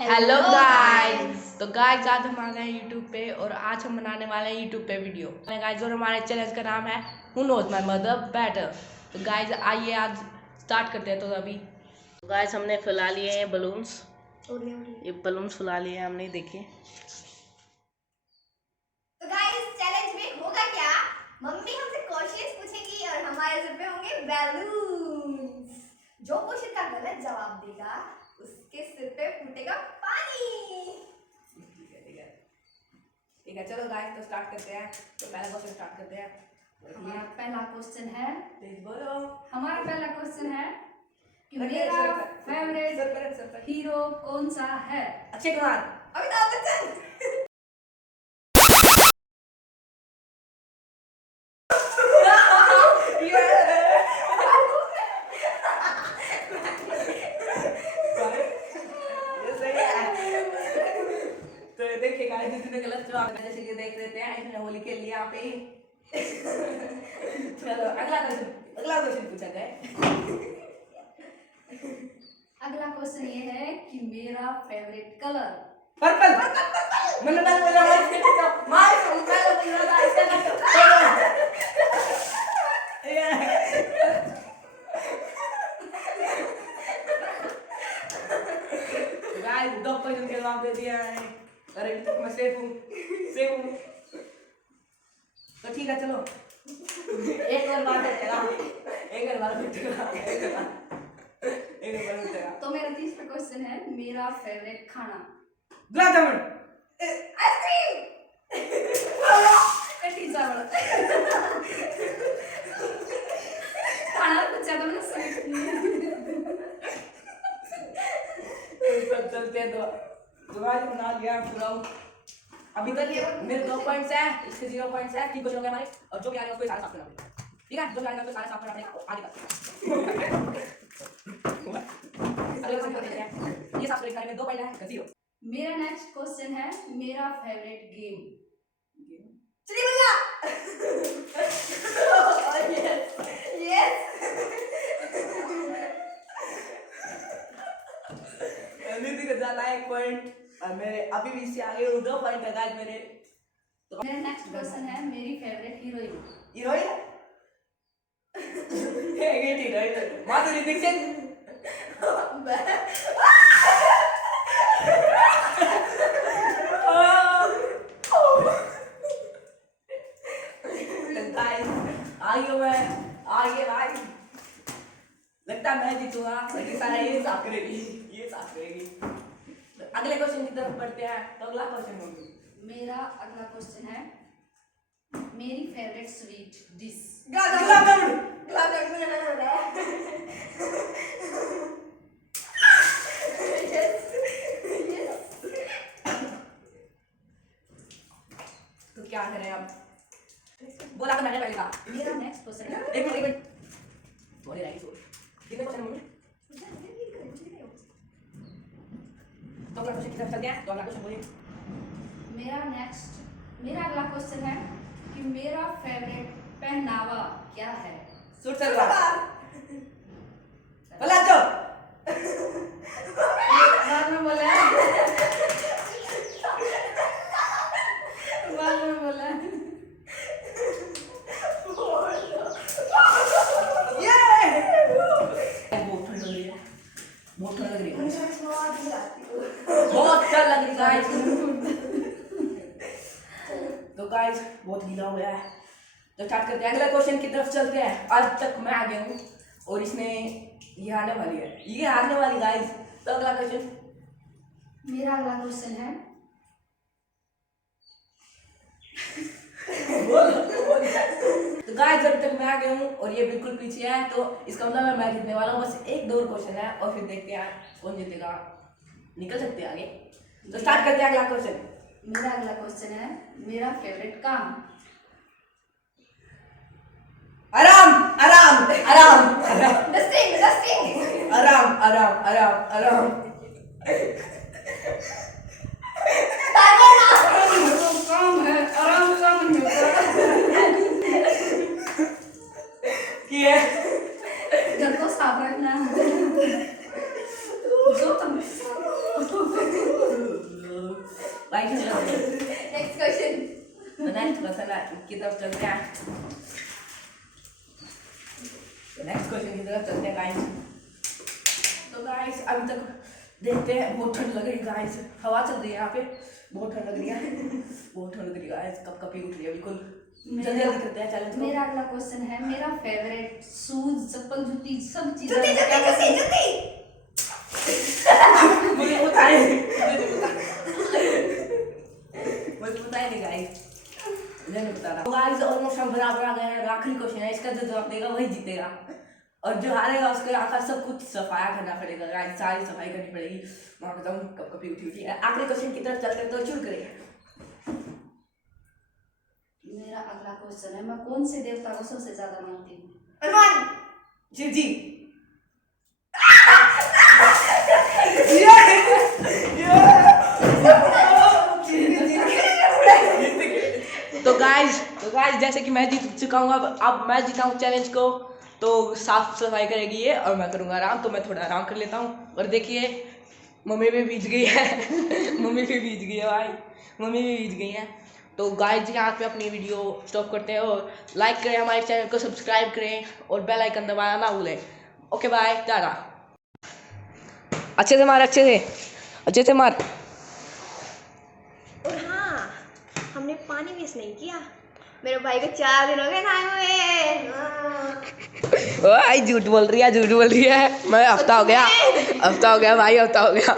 Hello guys. तो guys आज हम आ गए हैं यूट्यूब पे और आज हम बनाने वाले हैं यूट्यूब पे वीडियो गाइस। और हमारे चैनल का नाम है who knows my mother better. तो गाइस आइए आज स्टार्ट करते हैं। तो अभी गाइस हमने फुला लिए हैं बलून्स। ये बलून्स फुला लिए हैं हमने, देखिए। तो गाइस चैलेंज में होगा क्या, मम्मी हमसे क्वेश्चंस पूछेगी और हमारे सिर पे होंगे बैलून्स। जो क्वेश्चन का गलत जवाब देगा उसके सिर पे फूटेगा पानी। ठीक है चलो गाइस तो स्टार्ट करते हैं। तो पहला क्वेश्चन स्टार्ट करते हैं। हमारा पहला क्वेश्चन है, तेज बोलो। हमारा पहला क्वेश्चन है कि मेरा फेवरेट हीरो कौन सा है? अक्षय कुमार। अमिताभ बच्चन। जितने गलत जवाब है जैसे कि देख लेते हैं, इसने होली खेल लिया यहाँ पे ही। चलो अगला क्वेश्चन पूछा जाए। अगला क्वेश्चन ये है कि मेरा फेवरेट कलर पर्पल। मैंने पहले बोला गाइस 2 क्वेश्चन के जवाब दे दिया है। अरे अभी तक मैं सेफ हूँ। तो ठीक है चलो एक और बात है। तो मेरा तीसरा क्वेश्चन है, मेरा फेवरेट खाना गुलाब जामुन। आइसक्रीम। कटी चावल। खाना कुछ ज्यादा मैंने सब चलते हैं। तो गाइस बना लिया पूरा। अभी तक मेरे 2 पॉइंट्स हैं, इसके 0 पॉइंट्स हैं। 3 क्वेश्चन हो गए हमारे और जो भी आ रहे हैं उसको सारा साफ करना पड़ेगा। ठीक है जो भी आ रहा है उसको सारा साफ करना पड़ेगा। आगे अगले क्वेश्चन को देखते हैं। ये साफ करेंगे में 2 पॉइंट है 0। मेरा नेक्स्ट क्वेश्चन है, मेरा फेवरेट गेम चिड़ी बल्ला। यस नीति का ज्यादा 1 पॉइंट और मेरे अभी भी इससे आगे 2 पॉइंट है गाइस मेरे। तो मेरा नेक्स्ट क्वेश्चन है, मेरी favourite heroine heroine Madhuri Dixit. आगे भाई लगता मैं जीतूंगा। ये साफ करेगी। अगले क्वेश्चन की तरफ बढ़ते हैं। तो अगला क्वेश्चन होगी मेरा अगला क्वेश्चन है, मेरी favourite sweet dish gulab jamun. तो क्या करें अब? बोला तो मैंने पहले कहा। मेरा नेक्स्ट क्वेश्चन है, एक मिनट बोले रहेगी सो कितने क्वेश्चन होंगे? तो अगला क्वेश्चन की तरफ चलते हैं। तो अगला क्वेश्चन बोलिए। मेरा अगला क्वेश्चन है कि मेरा फेवरेट पहनावा क्या है? सूट सलवार। पलाजो। बाद में बोला बहुत ठंड लग रही है। बहुत ठंड लग रही गाइस। तो गाइस बहुत गीला हो गया है। तो स्टार्ट करते हैं। अगला क्वेश्चन की तरफ चलते हैं। आज तक मैं आ गया हूँ और इसने ये हारने वाली है, ये हारने वाली गाइस। तो अगला क्वेश्चन। मेरा अगला क्वेश्चन है, तो गाइस जब तक मैं आ गया हूँ और ये बिल्कुल पीछे है, तो इसका मतलब मैं जीतने वाला हूँ। बस 1-2 क्वेश्चन है और फिर देखते हैं कौन जीतेगा। निकल सकते हैं आगे। तो स्टार्ट करते हैं अगला क्वेश्चन। मेरा अगला क्वेश्चन है, मेरा फेवरेट काम आराम आराम आराम डस्टिंग आराम आराम आराम आराम। काम है, आराम काम नहीं होता। किए घर को साफ रखना जो तुम नेक्स्ट क्वेश्चन की तरफ चलते हैं। नेक्स्ट क्वेश्चन की तरफ चलते हैं गाइस। तो गाइस अभी तक देखते हैं, बहुत ठंड लग रही है गाइस, हवा चल रही है यहाँ पे, बहुत ठंड लग रही है, बहुत ठंड लग रही है गाइस, कपकपी उठ रही है बिल्कुल। जल्दी जल्दी करते हैं चैलेंज को। मेरा अगला क्वेश्चन है, मेरा फेवरेट शूज, चप्पल, जूती, सब चीजें जूती जूती जूती जूती मुझे पता है, मुझे पता है नहीं गाइस, मुझे नहीं पता रहा। तो गाइस ऑलमोस्ट हम बराबर आ गए हैं। आखिरी क्वेश्चन है, इसका जो जवाब देगा वही जीतेगा, और जो हारेगा उसको आकर सब कुछ सफाया करना पड़ेगा गाइस, सारी सफाई करनी पड़ेगी। मैं बताऊँ कपकपी उठी उठी है। आखिरी क्वेश्चन की तरफ चलते हैं, तो शुरू करें। मेरा अगला क्वेश्चन है, मैं कौन से देवता को सबसे ज्यादा मानती हूँ? हनुमान शिव जी। तो गाइस जैसे कि मैं जीत चुका हूँ, अब मैं जीता हूँ चैलेंज को। तो साफ सफाई करेगी ये और मैं करूँगा आराम, तो मैं थोड़ा आराम कर लेता हूँ। और देखिए मम्मी भी भीज गई है मम्मी भी भीज गई है भाई, मम्मी भी भीज गई है। तो गाइस यहाँ पे अपनी वीडियो स्टॉप करते हैं, और लाइक करें, हमारे चैनल को सब्सक्राइब करें और बेल आइकन दबाना ना भूलें। Okay bye, tata. अच्छे से मार, अच्छे से मार। और हाँ, हमने पानी वेस्ट नहीं किया। मेरे भाई को 4 दिन हो गए नहाए हुए। झूठ बोल रही है, मैं हफ्ता हो गया भाई, हफ्ता हो गया।